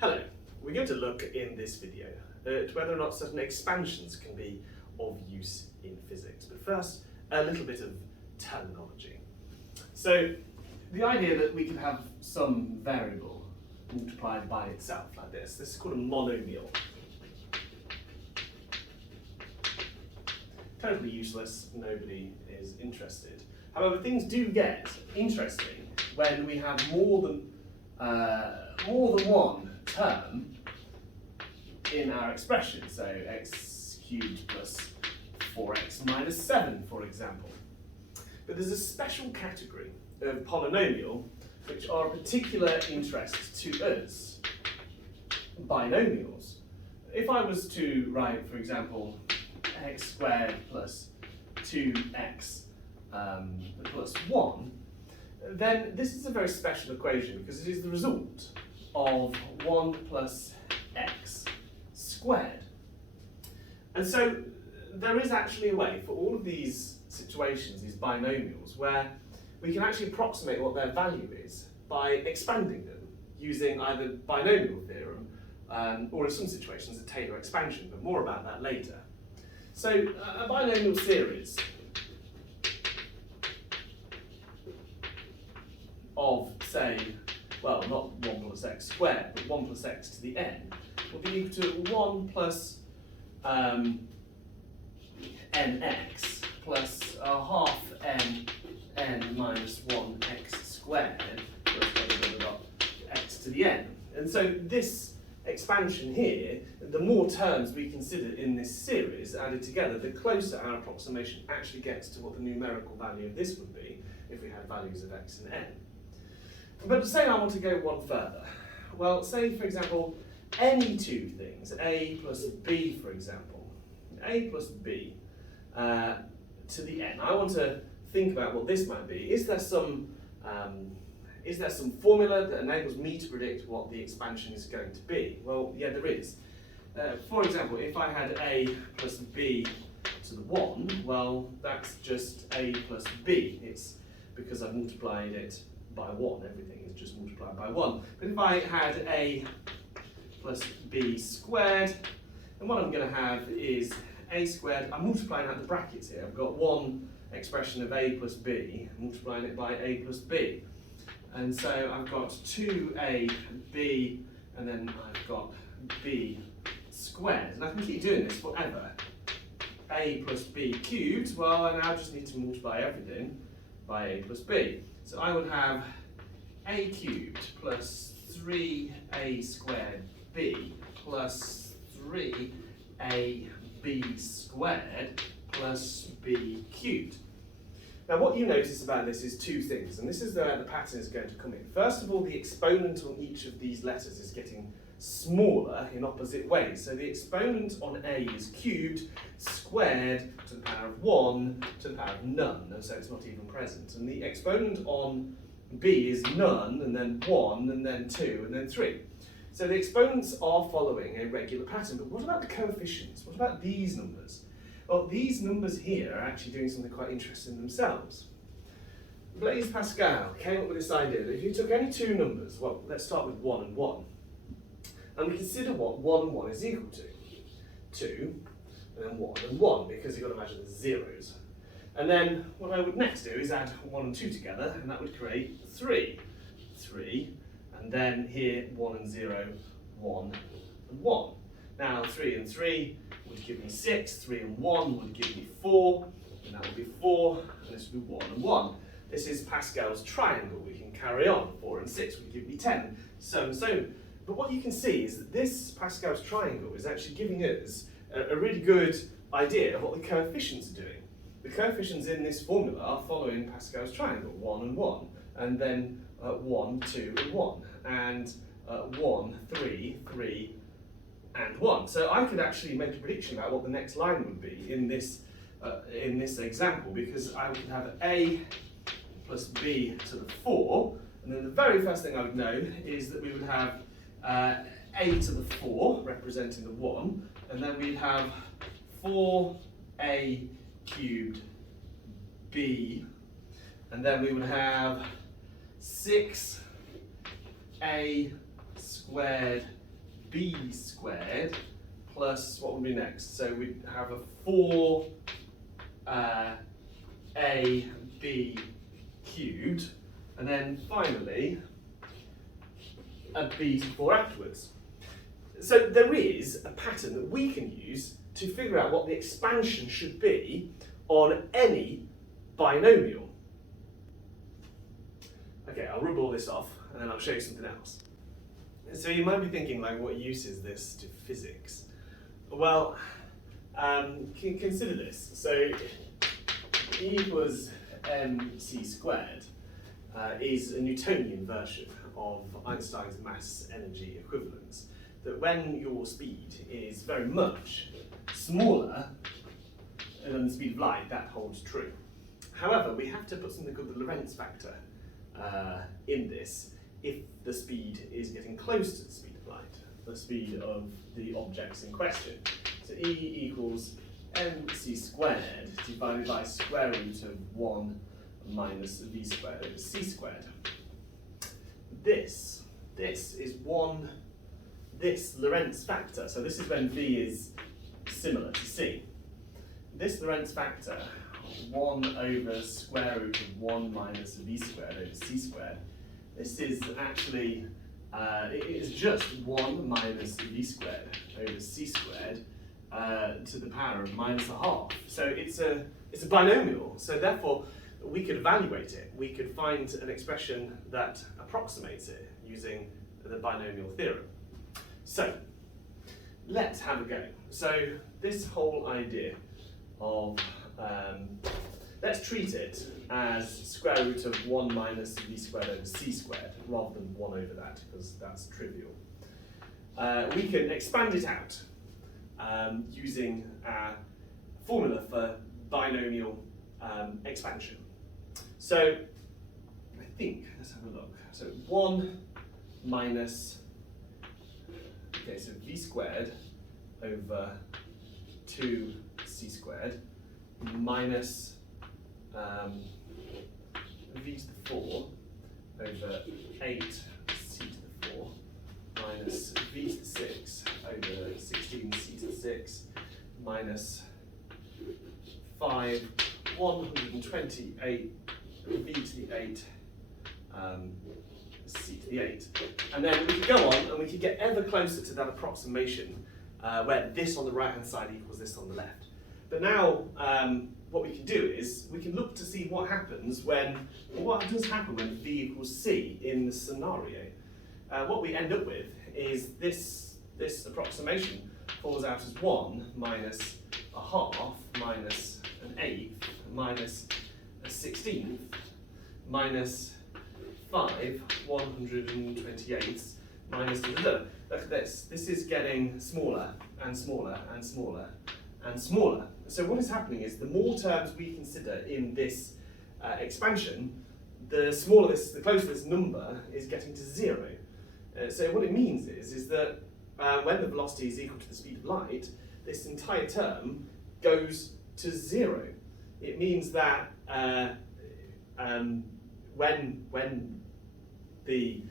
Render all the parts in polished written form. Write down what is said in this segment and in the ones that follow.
Hello, we're going to look in this video at whether or not certain expansions can be of use in physics. But first, a little bit of terminology. So, the idea that we can have some variable multiplied by itself like this is called a monomial. Totally useless, nobody is interested. However, things do get interesting when we have more than one term in our expression. So x cubed plus 4x minus 7, for example. But there's a special category of polynomial which are of particular interest to us, binomials. If I was to write, for example, x squared plus 2x plus 1, then this is a very special equation because it is the result of 1 plus x squared. And so there is actually a way for all of these situations, these binomials, where we can actually approximate what their value is by expanding them using either binomial theorem or in some situations a Taylor expansion, but more about that later. So a binomial series of, say, well, not 1 plus x squared, but 1 plus x to the n, will be equal to 1 plus nx plus a half n minus 1x squared plus x to the n. And so this expansion here, the more terms we consider in this series added together, the closer our approximation actually gets to what the numerical value of this would be if we had values of x and n. But say I want to go one further. Well, say, for example, any two things, a plus b, for example, a plus b to the n. I want to think about what this might be. Is there some formula that enables me to predict what the expansion is going to be? Well, yeah, there is. For example, if I had a plus b to the 1, well, that's just a plus b. It's because I've multiplied it by 1. Everything is just multiplied by 1. But if I had a plus b squared, then what I'm going to have is a squared. I'm multiplying out the brackets here. I've got one expression of a plus b, multiplying it by a plus b. And so I've got 2ab, and then I've got b squared. And I can keep doing this forever. A plus b cubed, well, I now just need to multiply everything by a plus b. So I would have a cubed plus 3a squared b plus 3ab squared plus b cubed. Now what you notice about this is two things, and this is where the pattern is going to come in. First of all, the exponent on each of these letters is getting smaller in opposite ways. So the exponent on a is cubed, squared to the power of 1 to the power of none, and so it's not even present. And the exponent on b is none, and then 1, and then 2, and then 3. So the exponents are following a regular pattern, but what about the coefficients? What about these numbers? Well, these numbers here are actually doing something quite interesting themselves. Blaise Pascal came up with this idea that if you took any two numbers, well, let's start with 1 and 1, and we consider what 1 and 1 is equal to. 2, and then 1 and 1, because you've got to imagine the zeros. And then what I would next do is add 1 and 2 together, and that would create 3. 3, and then here 1 and 0, 1 and 1. Now 3 and 3 would give me 6, 3 and 1 would give me 4, and that would be 4, and this would be 1 and 1. This is Pascal's triangle. We can carry on. 4 and 6 would give me 10, so and so. But what you can see is that this Pascal's triangle is actually giving us a really good idea of what the coefficients are doing. The coefficients in this formula are following Pascal's triangle, 1 and 1, and then 1, 2 and 1, and 1, 3, 3, and 1. So I could actually make a prediction about what the next line would be in this example, because I would have a plus b to the 4, and then the very first thing I would know is that we would have a to the 4, representing the 1, and then we'd have 4a cubed b, and then we would have 6a squared b squared plus, what would be next? So we'd have a 4 ab cubed, and then finally a b4 afterwards. So there is a pattern that we can use to figure out what the expansion should be on any binomial. Okay, I'll rub all this off and then I'll show you something else. So you might be thinking, like, what use is this to physics? Well, consider this. So E equals mc squared is a Newtonian version of Einstein's mass energy equivalence. That when your speed is very much smaller than the speed of light, that holds true. However, we have to put something called the Lorentz Factor in this if the speed is getting close to the speed of light, the speed of the objects in question. So E equals mc squared divided by square root of 1 minus v squared over c squared. This is this Lorentz factor, so this is when v is similar to c. This Lorentz factor, 1 over square root of 1 minus v squared over c squared, this is actually, it is just 1 minus v squared over c squared to the power of minus a half. So it's a binomial, so therefore we could evaluate it. We could find an expression that approximates it using the binomial theorem. So let's have a go. So this whole idea of, let's treat it as square root of 1 minus v squared over c squared rather than 1 over that, because that's trivial. We can expand it out using our formula for binomial expansion. So I think, let's have a look. So 1 minus, okay, so v squared over 2c squared minus v to the 4 over 8c to the 4 minus v to the 6 over 16c to the 6 minus 5, 128 v to the 8 c to the 8. And then we could go on and we could get ever closer to that approximation where this on the right hand side equals this on the left. But now what we can do is we can look to see what happens when, or what does happen when v equals c in the scenario. What we end up with is this approximation falls out as 1 minus a half minus an eighth minus a 16th minus 5 128 minus look at this. This is getting smaller and smaller and smaller and smaller. So what is happening is the more terms we consider in this expansion, the smaller this, the closer this number is getting to 0. So what it means is that when the velocity is equal to the speed of light, this entire term goes to 0. It means that when the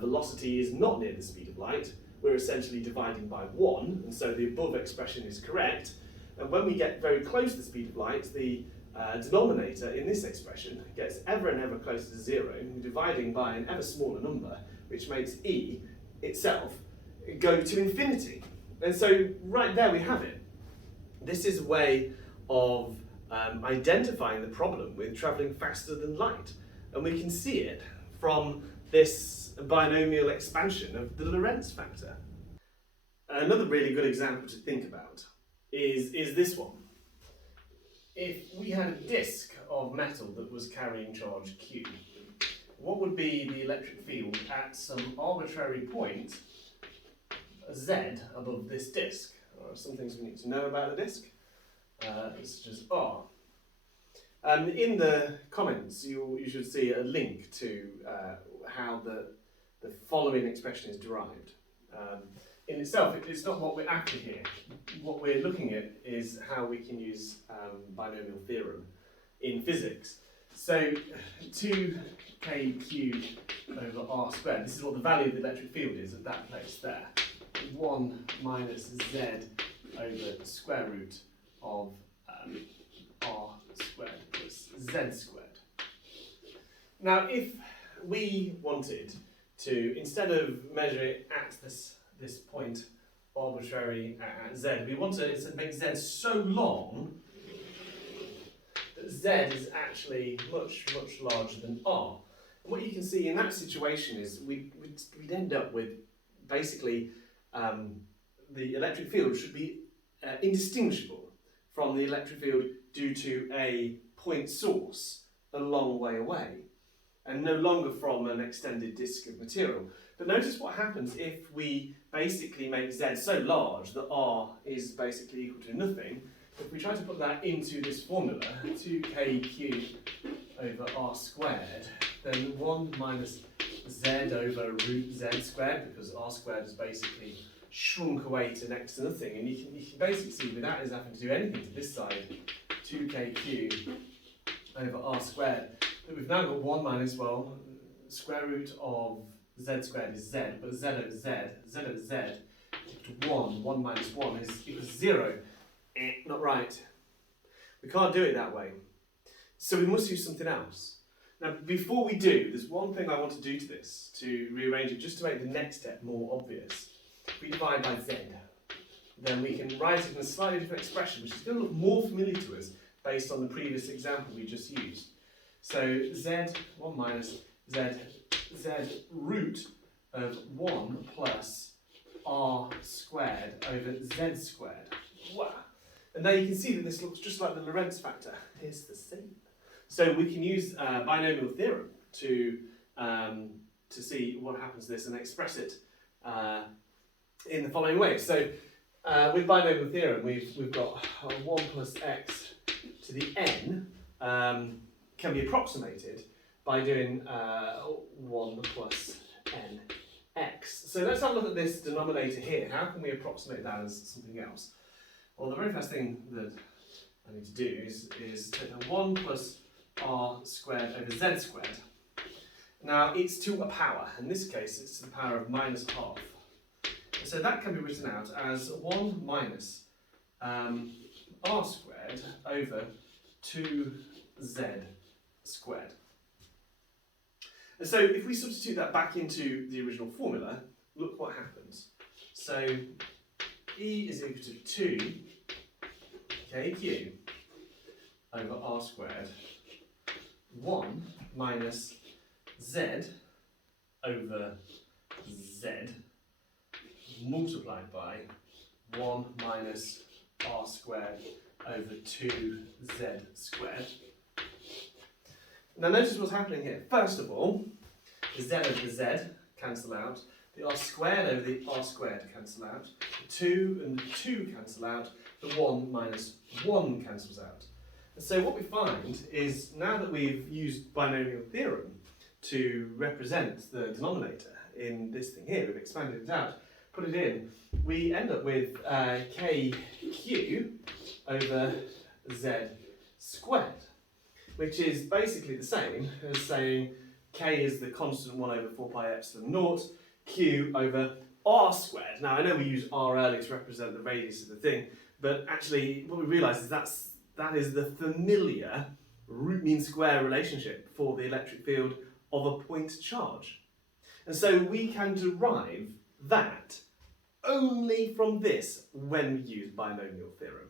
velocity is not near the speed of light, we're essentially dividing by 1, and so the above expression is correct. And when we get very close to the speed of light, the denominator in this expression gets ever and ever closer to 0, and we're dividing by an ever smaller number, which makes e itself go to infinity. And so right there we have it. This is a way of identifying the problem with travelling faster than light. And we can see it from this binomial expansion of the Lorentz factor. Another really good example to think about is this one. If we had a disk of metal that was carrying charge Q, what would be the electric field at some arbitrary point Z above this disk? Some things we need to know about the disk, such as R. In the comments, you should see a link to how the following expression is derived. In itself, it's not what we're after here. What we're looking at is how we can use binomial theorem in physics. So 2k cubed over r squared, this is what the value of the electric field is at that place there. 1 minus z over the square root of r squared plus z squared. Now, if we wanted to, instead of measure it at this point arbitrary at z, we want to make z so long that z is actually much, much larger than r. And what you can see in that situation is we'd end up with basically the electric field should be indistinguishable from the electric field due to a point source a long way away, and no longer from an extended disk of material. But notice what happens if we basically make z so large that r is basically equal to nothing. If we try to put that into this formula, 2kq over r squared, then 1 minus z over root z squared, because r squared is basically shrunk away to next to nothing, and you can basically see without us having to do anything to this side, 2kq over r squared, that we've now got 1 minus, well, square root of z squared is z, but z over z equal to 1 minus 1 is equals to 0. Not right. We can't do it that way. So we must use something else. Now, before we do, there's one thing I want to do to this, to rearrange it, just to make the next step more obvious. If we divide by z, then we can write it in a slightly different expression, which is going to look more familiar to us based on the previous example we just used. So z, 1 minus z root of 1 plus r squared over z squared. Wow. And now you can see that this looks just like the Lorentz factor. It's the same. So we can use binomial theorem to see what happens to this and express it in the following way. So with binomial theorem, we've got 1 plus x to the n can be approximated by doing 1 plus n x. So let's have a look at this denominator here. How can we approximate that as something else? Well, the very first thing that I need to do is take 1 plus r squared over z squared. Now, it's to a power. In this case, it's to the power of minus half. So that can be written out as 1 minus r squared over 2z squared. And so if we substitute that back into the original formula, look what happens. So E is equal to 2 kq over r squared, 1 minus z over z multiplied by 1 minus r squared over 2z squared. Now notice what's happening here. First of all, the z over the z cancel out, the r squared over the r squared cancel out, the 2 and the 2 cancel out, the 1 minus 1 cancels out. And so what we find is, now that we've used binomial theorem to represent the denominator in this thing here, we've expanded it out, put it in, we end up with kq over z squared, which is basically the same as saying k is the constant 1 over 4 pi epsilon naught, q over r squared. Now, I know we use r earlier to represent the radius of the thing, but actually what we realise is that is the familiar root mean square relationship for the electric field of a point charge. And so we can derive that only from this when we use binomial theorem.